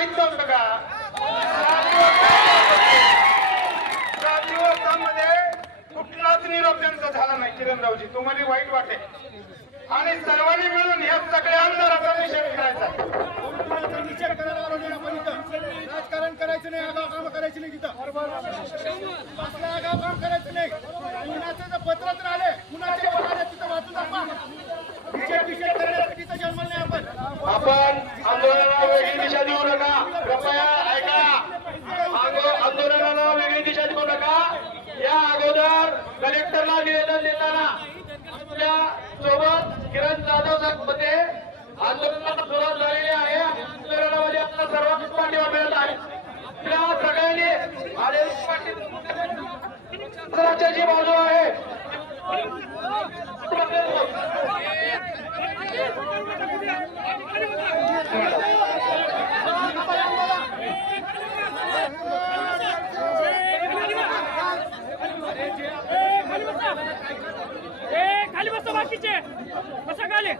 माहीत नव्हतं का दिवसामध्ये कुठलाच निरोप त्यांचा झाला नाही किरणरावजी. तुम्हाला वाईट वाटेल. आणि सर्वांनी मिळून या सगळ्या आमदाराचा निषेध करायचा तुम्हाला निषेध करायला आलो नाही आपण इथं. राजकारण करायचं नाही आगाव काम करायची नाही तिथं. असलं आगाव काम करायचं नाही. कुणाचं पत्र तर आले कुणाचे पण तिथं वाचून दाखवा निषेध निषेध करण्यासाठी इथं नाही आपण आंदोलनाला वेगळी दिशा देऊ नका कृपया ऐका आंदो- आंदोलनाला वेगळी दिशा देऊ नका या अगोदर कलेक्टरला निवेदन देताना आपल्यासोबत किरण जाधव साहेब होते आंदोलनाला सुरुवात झालेली आहे आंदोलनामध्ये आपला सर्वांच पाठिंबा मिळत आहे आपल्या सगळ्यांनी आलेली जी बाजू आहे. खाली बसा बाकीचे बसा खाली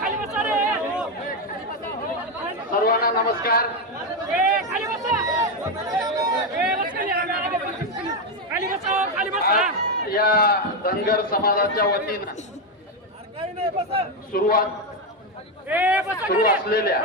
खाली बसा रे. सर्वांना नमस्कार ए खाली बसा ए बस खाली आगा, आगा, बस. खाली बसा हो, खाली बसा आज या धनगर समाजाच्या वतीनं सुरुवात सुरू. असलेल्या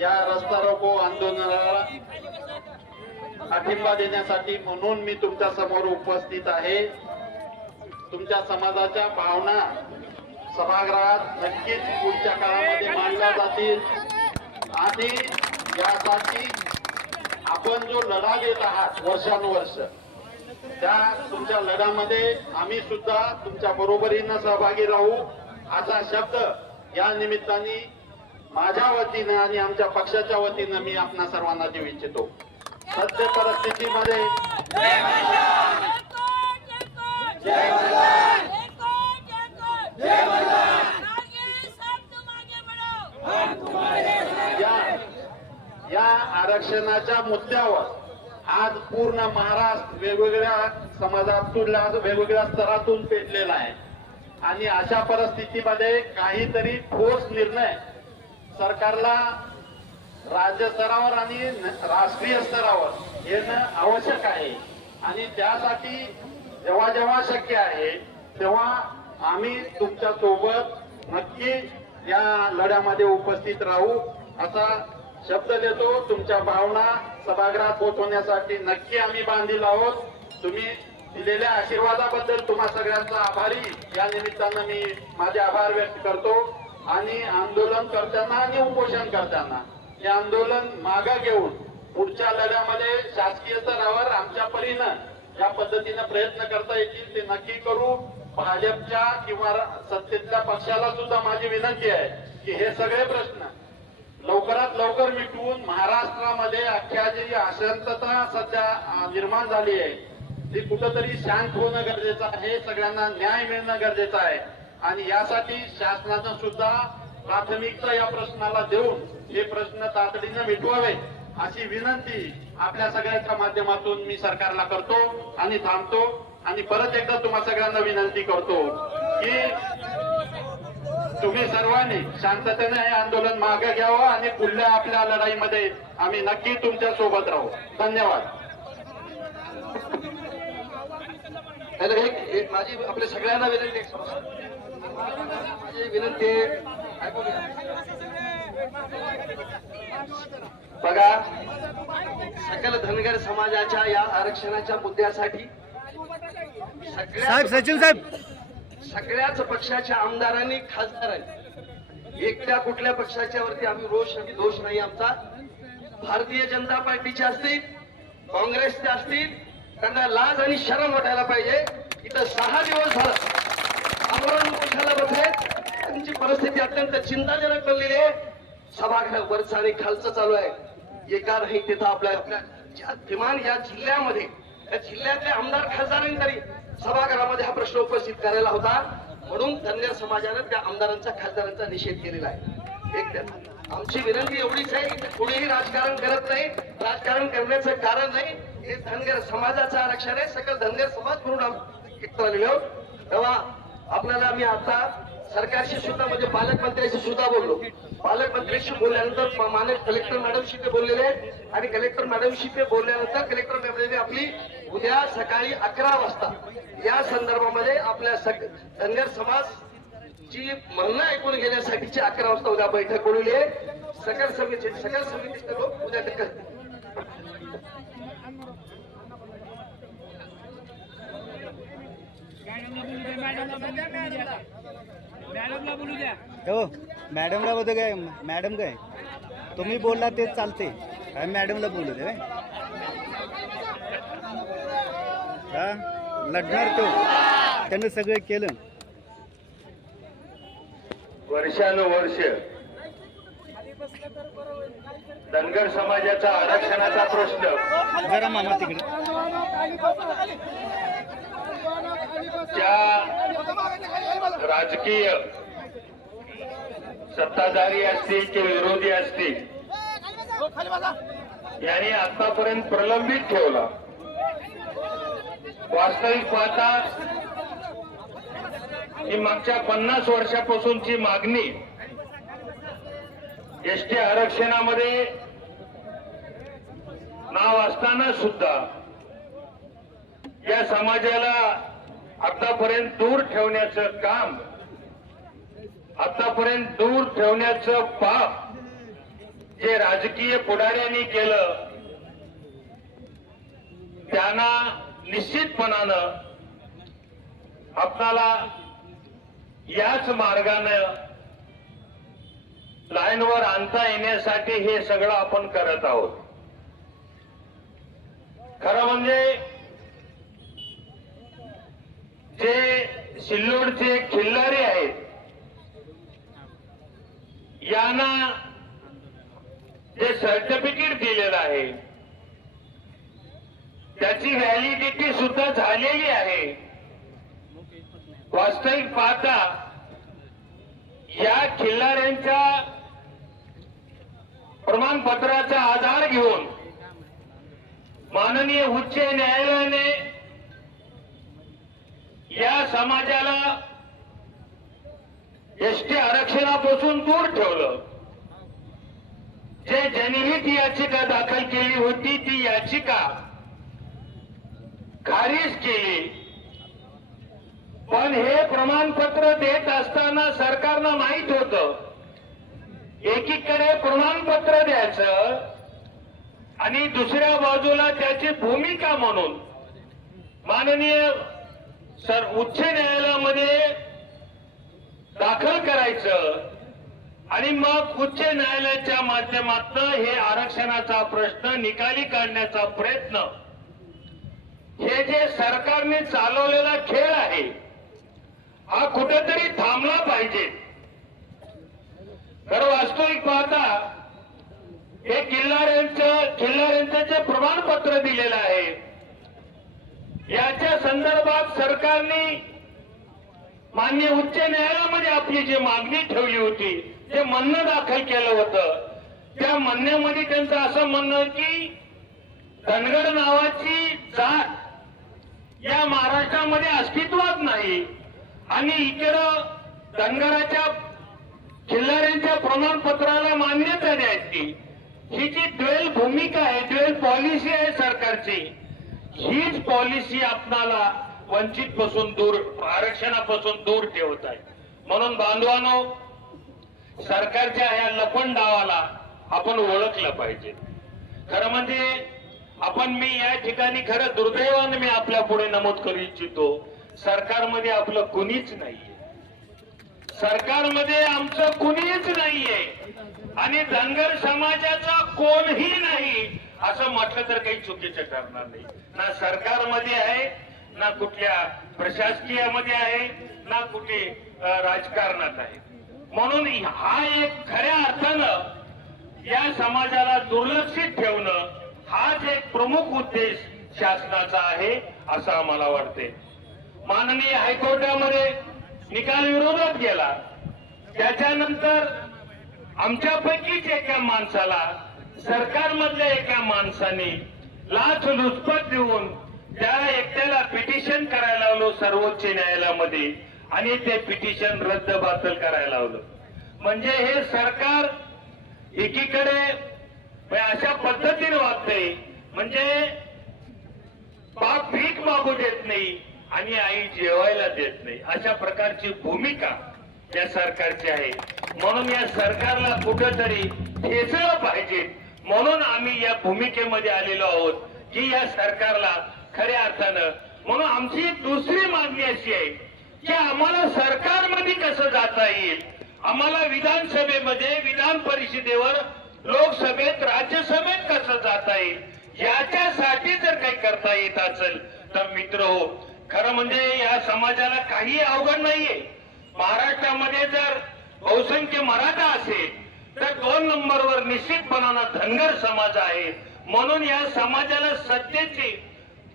या रस्ता रोको आंदोलनाला पाठिंबा देण्यासाठी म्हणून मी तुमच्यासमोर उपस्थित आहे तुमच्या समाजाच्या भावना सभागृहात नक्कीच पुढच्या काळामध्ये मांडल्या जातील आणि यासाठी आपण जो लढा देत आहात वर्षानुवर्ष त्या तुमच्या लढ्यामध्ये आम्ही सुद्धा तुमच्या बरोबरीनं सहभागी राहू. असा शब्द या निमित्ताने माझ्या वतीनं आणि आमच्या पक्षाच्या वतीनं मी आपणा सर्वांना देऊ इच्छितो. सत्य परिस्थितीमध्ये या आरक्षणाच्या मुद्द्यावर आज पूर्ण महाराष्ट्र वेगवेगळ्या समाजातून आज वेगवेगळ्या स्तरातून पेटलेला आहे. आणि अशा परिस्थितीमध्ये काहीतरी ठोस निर्णय सरकारला राज्य स्तरावर आणि राष्ट्रीय स्तरावर येणं आवश्यक आहे. आणि त्यासाठी जेव्हा जेव्हा शक्य आहे तेव्हा आम्ही तुमच्यासोबत नक्की या लढ्यामध्ये उपस्थित राहू असा शब्द देतो तुमच्या भावना सभागृहात पोहोचवण्यासाठी नक्की आम्ही बांधील आहोत. तुम्ही दिलेल्या आशीर्वादाबद्दल तुम्हा सगळ्यांचा आभारी. या निमित्तानं मी माझे आभार व्यक्त करतो. आणि आंदोलन करताना आणि उपोषण करताना हे आंदोलन मागं घेऊन पुढच्या लढ्यामध्ये शासकीय स्तरावर आमच्या परीनं या पद्धतीनं प्रयत्न करता येतील ते नक्की करू. भाजपच्या किंवा सत्तेतल्या पक्षाला सुद्धा माझी विनंती आहे की हे सगळे प्रश्न महाराष्ट्रामध्ये अख्ख्या जी अशांतता सध्या निर्माण झाली आहे. ती कुठंतरी शांत होणं गरजेचं आहे सगळ्यांना न्याय मिळणं गरजेचं आहे. आणि यासाठी शासनानं सुद्धा प्राथमिकता या प्रश्नाला देऊन हे प्रश्न तातडीनं मिटवावे अशी विनंती आपल्या सगळ्यांच्या माध्यमातून मी सरकारला करतो आणि थांबतो. आणि परत एकदा तुम्हा सगळ्यांना विनंती करतो की तुम्ही सर्वांनी शांततेने हे आंदोलन मागे घ्यावं आणि पुढल्या आपल्या लढाईमध्ये आम्ही नक्की तुमच्यासोबत राहू धन्यवाद एक माझी आपल्या सगळ्यांना विनंती. माझी विनंती. बघा सकल धनगर समाजाच्या या आरक्षणाच्या मुद्द्यासाठी सगळ्या सचिन साहेब सगळ्याच पक्षाच्या आमदारांनी खासदारांनी एकट्या कुठल्या पक्षाच्या वरती आम्ही रोष आणि दोष नाही आमचा. भारतीय जनता पार्टीचे असतील काँग्रेसचे असतील त्यांना लाज आणि शरम वाटायला पाहिजे. इथं सहा दिवस झालं. आमरण कोशाला बसले? त्यांची परिस्थिती अत्यंत चिंताजनक बनलेली आहे. सभागृह वरचं आणि खालचं चालू आहे. एका नाही तिथं आपल्या ज्या किमान या जिल्ह्यामध्ये या जिल्ह्यातल्या आमदार खासदारांनी तरी सभागृहामध्ये हा प्रश्न उपस्थित करायला होता. म्हणून धनगर समाजानं त्या आमदारांचा खासदारांचा निषेध केलेला आहे. एक आमची विनंती एवढीच आहे कुणीही राजकारण करत नाही राजकारण करण्याचं कारण नाही. हे धनगर समाजाचं आरक्षण आहे. सकल धनगर समाज म्हणून आलेलो तेव्हा आपल्याला मी आता सरकारशी सुद्धा म्हणजे पालकमंत्र्यांशी सुद्धा बोललो. पालकमंत्र्यांशी बोलल्यानंतर मा- माननीय कलेक्टर मॅडमशी ते बोललेले आहेत. आणि कलेक्टर मॅडमशी ते बोलल्यानंतर कलेक्टर मॅडमने आपली उद्या सकाळी अकरा वाजता या संदर्भामध्ये आपल्या सग- धनगर समाज ची म्हणणं ऐकून घेण्यासाठीची अकरा वाजता उद्या बैठक बोलवली आहे. सकल समिती सकल समितीचे लोक उद्या ते करतील. मॅडमला बोलू द्या. हो. मॅडमला बघ काय मॅडम काय? तुम्ही बोलला तेच चालते. काय मॅडमला बोलू दे हा लढणार तो. त्यानं सगळं केलं. वर्षानुवर्ष धनगर समाजाचा आरक्षणाचा प्रश्न. जरा मामा तिकडे. त्या राजकीय सत्ताधारी असतील की विरोधी असतील? यांनी आतापर्यंत प्रलंबित ठेवला. वास्तविक पाहता ही मागच्या पन्नास वर्षापासूनची मागणी. एसटी आरक्षणामध्ये नाव असताना सुद्धा या समाजाला आतापर्यंत दूर ठेवण्याचं काम आतापर्यंत दूर ठेवण्याचं पाप जे राजकीय पुढाऱ्यांनी केलं त्यांना निश्चितपणानं आपणाला याच मार्गानं लाईनवर आणता येण्यासाठी हे सगळं आपण करत आहोत. खरं म्हणजे जे सिल्लोडचे खिल्लारी आहेत यांना जे सर्टिफिकेट दिलेलं आहे त्याची व्हॅलिडिटी सुद्धा झालेली आहे. वास्तविक पाहता या खिल्लाऱ्यांच्या प्रमाणपत्राचा आधार घेऊन माननीय उच्च न्यायालयाने या समाजाला एसटी आरक्षणापासून दूर ठेवलं. जे जनहित याचिका दाखल केली होती ती याचिका खारिज केली. पण हे प्रमाणपत्र देत असताना सरकारनं माहीत होतं एकीकडे प्रमाणपत्र द्यायचं आणि दुसऱ्या बाजूला त्याची भूमिका म्हणून माननीय सर उच्च न्यायालयामध्ये दाखल करायचं आणि मग उच्च न्यायालयाच्या माध्यमातून हे आरक्षणाचा प्रश्न निकाली काढण्याचा प्रयत्न. हे जे सरकारने चालवलेला खेळ आहे हा कुठेतरी थांबला पाहिजे. तर वास्तविक पाहता हे किल्लाऱ्यांचं किल्लाऱ्यांचं जे प्रमाणपत्र दिलेलं आहे याच्या संदर्भात सरकारने मान्य उच्च न्यायालयामध्ये आपली जी मागणी ठेवली होती ते म्हणणं दाखल केलं होतं. त्या म्हणण्यामध्ये त्यांचं असं म्हणणं की धनगर नावाची जात या महाराष्ट्रामध्ये अस्तित्वात नाही. आणि इकडं धनगराच्या खिल्लाऱ्यांच्या प्रमाणपत्राला मान्यता द्यायची. ही जी ड्वेल भूमिका आहे ड्वेल पॉलिसी आहे सरकारची हीच पॉलिसी आपणाला वंचित पासून दूर आरक्षणापासून दूर ठेवत आहे. म्हणून बांधवानो सरकारच्या ह्या लपण डावाला आपण ओळखलं पाहिजे. खरं म्हणजे आपण मी या ठिकाणी खरं दुर्दैवानं मी आपल्या पुढे नमूद करू इच्छितो सरकारमध्ये आपलं कुणीच नाहीये. सरकारमध्ये आमचं कुणीच नाहीये. आणि धनगर समाजाचा कोणही नाही असं म्हटलं तर काही चुकीचं ठरणार नाही. ना सरकारमध्ये आहे ना कुठल्या प्रशासकीयामध्ये आहे ना कुठे राजकारणात आहे. म्हणून हा एक खऱ्या अर्थानं या समाजाला दुर्लक्षित ठेवणं हाच एक प्रमुख उद्देश शासनाचा आहे असं आम्हाला वाटते माननीय हायकोर्टामध्ये निकाल विरोधात गेला. त्याच्यानंतर आमच्यापैकीच एका माणसाला सरकारमधल्या एका माणसाने लाच लुचपत देऊन त्या एकट्याला पिटिशन करायला लावलो सर्वोच्च न्यायालयामध्ये आणि ते पिटिशन रद्द बातल करायला लावलं. म्हणजे हे सरकार एकीकडे म्हणजे अशा पद्धतीने वागते म्हणजे बाप भीक मागू देत नाही आणि आई जेवायला देत नाही. अशा प्रकारची भूमिका या सरकारची आहे. म्हणून या सरकारला कुठंतरी ठेचलं पाहिजे. म्हणून आम्ही या भूमिकेमध्ये आलेलो आहोत की या सरकारला खऱ्या अर्थानं. म्हणून आमची दुसरी मागणी अशी आहे की आम्हाला सरकारमध्ये कसं जाता येईल? आम्हाला विधानसभेमध्ये विधान परिषदेवर लोकसभेत राज्यसभेत कसं जाता येईल? याच्यासाठी जर काही करता येत असेल तर मित्र हो खरं म्हणजे या समाजाला काही अवघड नाहीये. महाराष्ट्रामध्ये जर बहुसंख्य मराठा असेल तर दोन नंबरवर निश्चितपणानं धनगर समाज आहे. म्हणून या समाजाला सत्तेची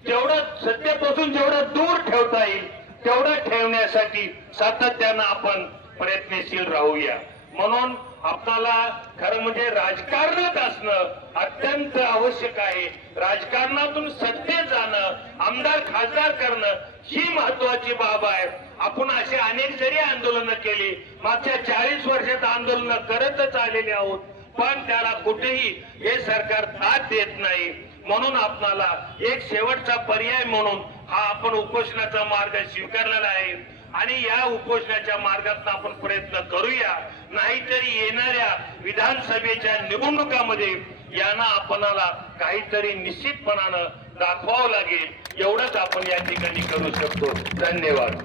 जेवढं सत्तेपासून जेवढं दूर ठेवता येईल तेवढं ठेवण्यासाठी सातत्यानं आपण प्रयत्नशील राहूया. म्हणून आपल्याला खरं म्हणजे राजकारणात असणं अत्यंत आवश्यक आहे. राजकारणातून सत्तेत जाणं आमदार खासदार करणं ही महत्वाची बाब आहे. आपण असे अनेक जरी आंदोलनं केली मागच्या चाळीस वर्षात आंदोलनं करतच आलेले आहोत पण त्याला कुठेही हे सरकार साथ देत नाही. म्हणून आपणाला एक शेवटचा पर्याय म्हणून हा आपण उपोषणाचा मार्ग स्वीकारलेला आहे. आणि या उपोषणाच्या मार्गात आपण प्रयत्न करूया. नाहीतरी येणाऱ्या विधानसभेच्या निवडणुकामध्ये यांना आपणाला काहीतरी निश्चितपणानं दाखवावं लागेल. एवढंच आपण या ठिकाणी करू शकतो. धन्यवाद.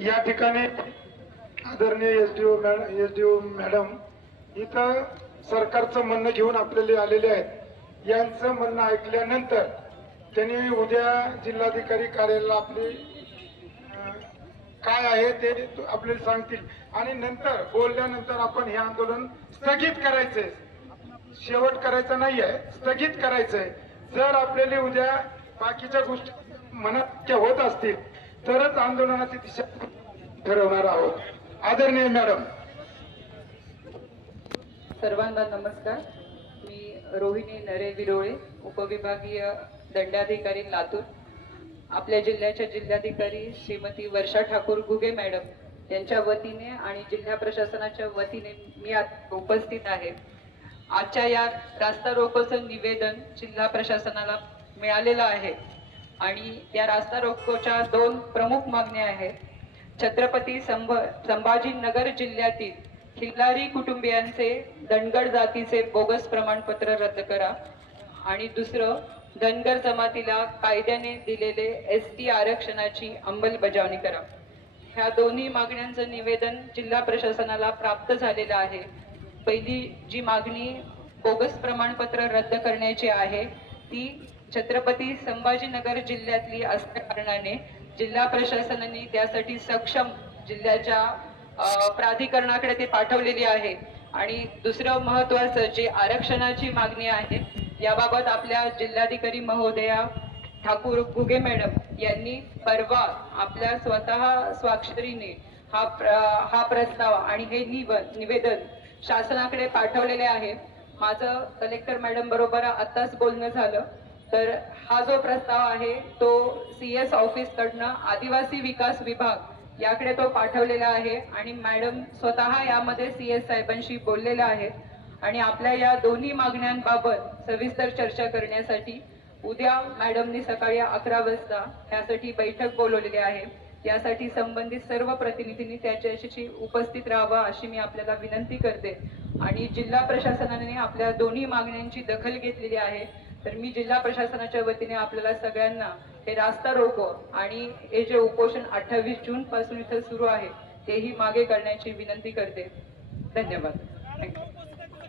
या ठिकाणी आदरणीय S D O S D O madam इथं सरकारचं म्हणणं घेऊन आपल्याला आलेले आहेत. यांचं म्हणणं ऐकल्यानंतर त्यांनी उद्या जिल्हाधिकारी कार्यालयाला आपली काय आहे ते आपल्याला सांगतील. आणि नंतर बोलल्यानंतर आपण हे आंदोलन स्थगित करायचंय. शेवट करायचा नाहीये स्थगित करायचंय. जर आपल्याला उद्या बाकीच्या गोष्टी मनात होत असतील तरच आंदोलनाची दिशा ठरवणार आहोत. आदरणीय मॅडम सर्वांना नमस्कार. मी रोहिणी नरे विरोळे उपविभागीय दंडाधिकारी लातूर. आपल्या जिल्ह्याच्या जिल्हाधिकारी श्रीमती वर्षा ठाकूर गुगे मॅडम यांच्या वतीने आणि जिल्हा प्रशासनाच्या वतीने मी उपस्थित आहे. आजच्या या रास्ता रोकोचं निवेदन जिल्हा प्रशासनाला मिळालेलं आहे. आणि या रास्ता रोकोच्या दोन प्रमुख मागण्या आहेत. छत्रपती संभ संभाजीनगर जिल्ह्यातील खिल्लारी कुटुंबियांचे धनगर जातीचे बोगस प्रमाणपत्र रद्द करा. आणि दुसरं धनगर जमातीला कायद्याने दिलेले एस टी आरक्षणाची अंमलबजावणी करा. ह्या दोन्ही मागण्यांचं निवेदन जिल्हा प्रशासनाला प्राप्त झालेलं आहे. पहिली जी मागणी बोगस प्रमाणपत्र रद्द करण्याची आहे ती छत्रपती संभाजीनगर जिल्ह्यातली असल्या कारणाने जिल्हा प्रशासनाने त्यासाठी सक्षम जिल्ह्याच्या प्राधिकरणाकडे ती पाठवलेली आहे. आणि दुसरं महत्वाचं जे आरक्षणाची मागणी आहे याबाबत आपल्या जिल्हाधिकारी महोदया ठाकूर घुगे मॅडम यांनी परवा आपल्या स्वतः स्वाक्षरीने हा प्र- हा प्रस्ताव आणि हे निव निवेदन शासनाकडे पाठवलेले आहे. माझं कलेक्टर मॅडम बरोबर आत्ताच बोलणं झालं. तर हा जो प्रस्ताव आहे तो सी एस ऑफिस कडनं आदिवासी विकास विभाग याकडे तो पाठवलेला आहे आणि मॅडम स्वतः यामध्ये सी एस साहेबांशी बोललेल्या आहेत. आणि आपल्या या दोन्ही मागण्यांबाबत सविस्तर चर्चा करण्यासाठी उद्या मॅडमनी सकाळी अकरा वाजता यासाठी बैठक बोलवलेली आहे. यासाठी संबंधित सर्व प्रतिनिधींनी त्याच्याशी उपस्थित राहावं अशी मी आपल्याला विनंती करते. आणि जिल्हा प्रशासनाने आपल्या दोन्ही मागण्यांची दखल घेतलेली आहे. तर मी जिल्हा प्रशासनाच्या वतीने आपल्याला सगळ्यांना हे रास्ता रोको. आणि हे जे उपोषण अठ्ठावीस जून पासून इथं सुरू आहे तेही मागे करण्याची विनंती करते. धन्यवाद.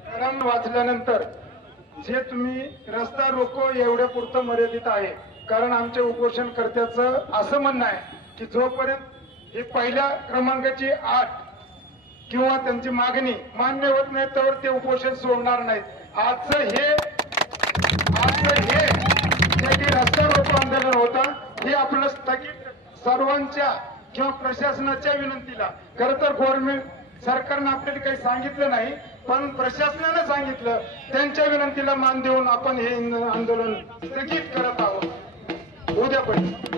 कारण वाचल्यानंतर जे तुम्ही रस्ता रोको एवढ्या पुरतं मर्यादित आहे. कारण आमच्या उपोषणकर्त्याचं असं म्हणणं आहे की जोपर्यंत हे पहिल्या क्रमांकाची आठ किंवा त्यांची मागणी मान्य होत नाही तर ते उपोषण सोडणार नाहीत. आजचं हे आजचं हे जे आंदोलन होता हे आपलं स्थगित सर्वांच्या किंवा प्रशासनाच्या विनंतीला. खर तर गव्हर्नमेंट सरकारनं आपल्याला काही सांगितलं नाही पण प्रशासनानं सांगितलं त्यांच्या विनंतीला मान देऊन आपण हे आंदोलन स्थगित करत आहोत. उद्यापर्यंत